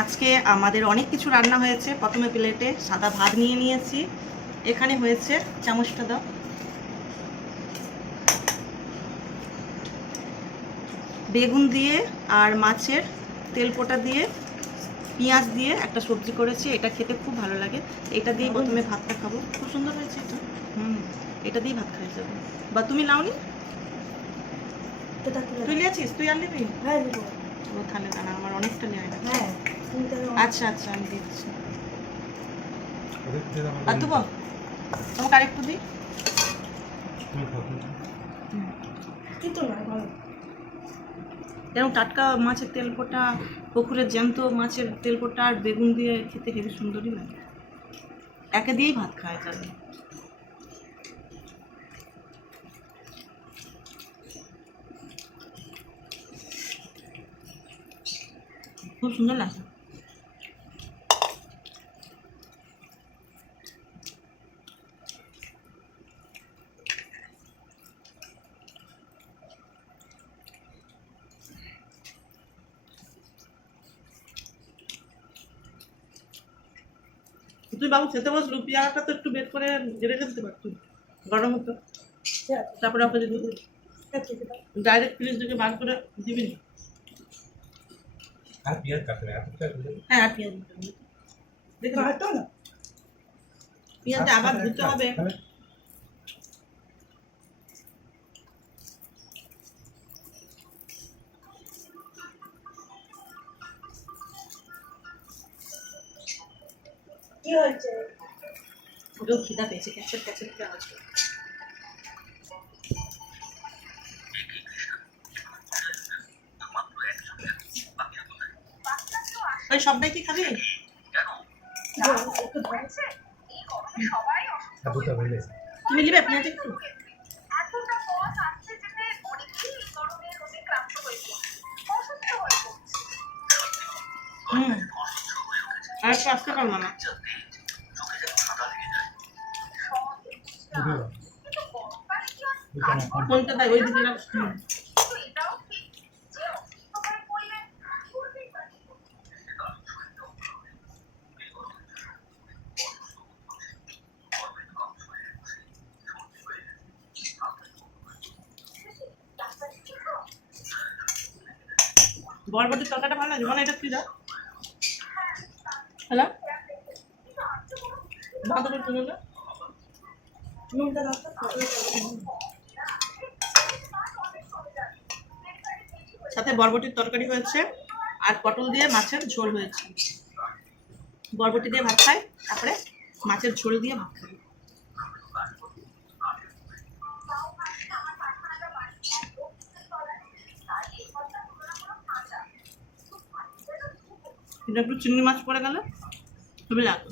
আজকে আমাদের অনেক কিছু রান্না হয়েছে। প্রথমে প্লেটে সাদা ভাত নিয়ে নিয়েছি। এখানে হয়েছে চামচটা দাও। বেগুন দিয়ে আর মাছের তেল পোটা দিয়ে পেঁয়াজ দিয়ে একটা সবজি করেছি। এটা খেতে খুব ভালো লাগে। এটা দিয়ে প্রথমে ভাতটা খাব। খুব সুন্দর হয়েছে এটা। হুম এটা দিয়ে ভাত খাই যাব। বা তুমি তুলে তুই লিয়েছিস তুই আর নিবি? হ্যাঁ নিবো ও তাহলে দাঁড়া আমার অনেকটা নেওয়া গেছে। হ্যাঁ আচ্ছা আচ্ছা আমি দিচ্ছি। আর দেবো? তোমাকে আরেকটু দিই? কিন্তু না ভালো টাটকা মাছের তেল পোটা পুকুরের জ্যান্ত মাছের তেল পোটা আর বেগুন দিয়ে খেতে হেবি সুন্দরই লাগে। একে দিয়েই ভাত খাওয়া যাবে খুব সুন্দর লাগে তুই বাবু খেতে বসল পেঁয়াজটা তো একটু বের করে রেখে দিতে পারতুম গরম হতো। তারপরে আপনি ডাইরেক্ট ফ্রিজ থেকে বার করে দিবি না। আর পেঁয়াজ কাটতে হবে এত পেঁয়াজ হ্যাঁ আর পেঁয়াজ দিতে হবে দেখুন না পেঁয়াজটা আবার ধুতে হবে কি হয়েছে ওটাও খিদা পেয়েছে ক্যাচের ক্যাচের করে আওয়াজ করে। ওই সবটাই কি খাবি? আর তুমি নিবে পেঁয়াজ একটু? আর একটু আসতে পারব না কোনটা দেয়? ওই দিকে বরবটির তরকারিটা ভালো লাগে মানে এটা কি দাও? হ্যালো? সাথে বরবটির তরকারি হয়েছে আর পটল দিয়ে মাছের ঝোল হয়েছে। বরবটি দিয়ে ভাত খাই তারপরে মাছের ঝোল দিয়ে ভাত খাই এটা একটু চিংড়ি মাছ পড়ে গেলে। খুবই লাগবে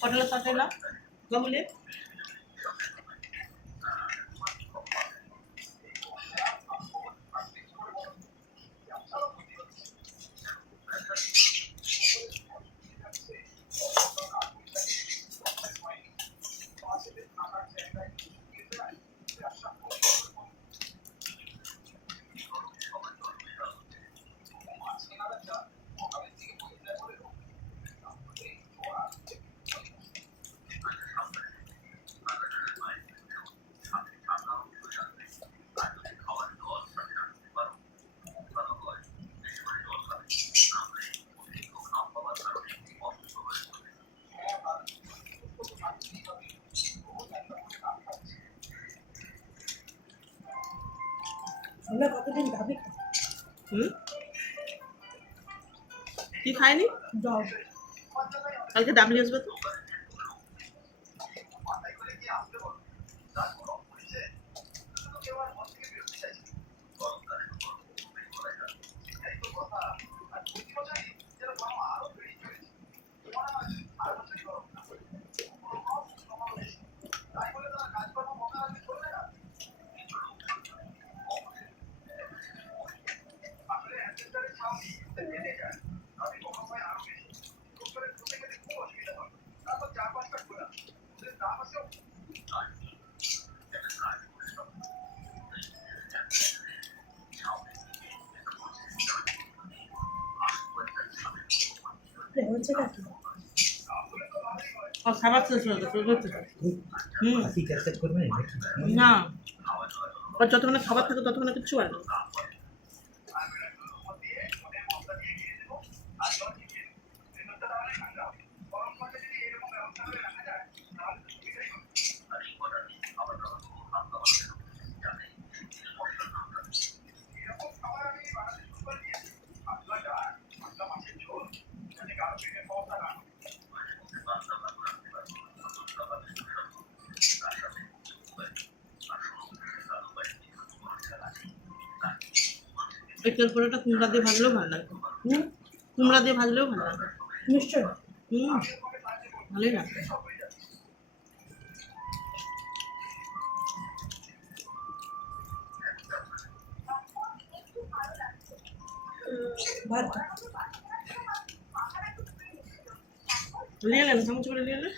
পটলের তরকারি নাও আমরা কতদিন ভাবি হুম? কি খায়নি? জল কালকে ডাবলি আসবে তো। হচ্ছে নাকি ও খাবার শেষ হয়ে গেছে ওই হুম। ঠিক আছে করবে না। যতক্ষণ খাবার থাকে ততক্ষণ কিচ্ছু আর না। তেল পোড়াটা কুমড়া দিয়ে ভাজলেও ভালো লাগে। হুম? কুমড়া দিয়ে ভাজলেও ভালো লাগে। নিশ্চয় হুম ভালোই লাগে। ভাত। নিয়ে নেন চামচ করে নিয়ে নেন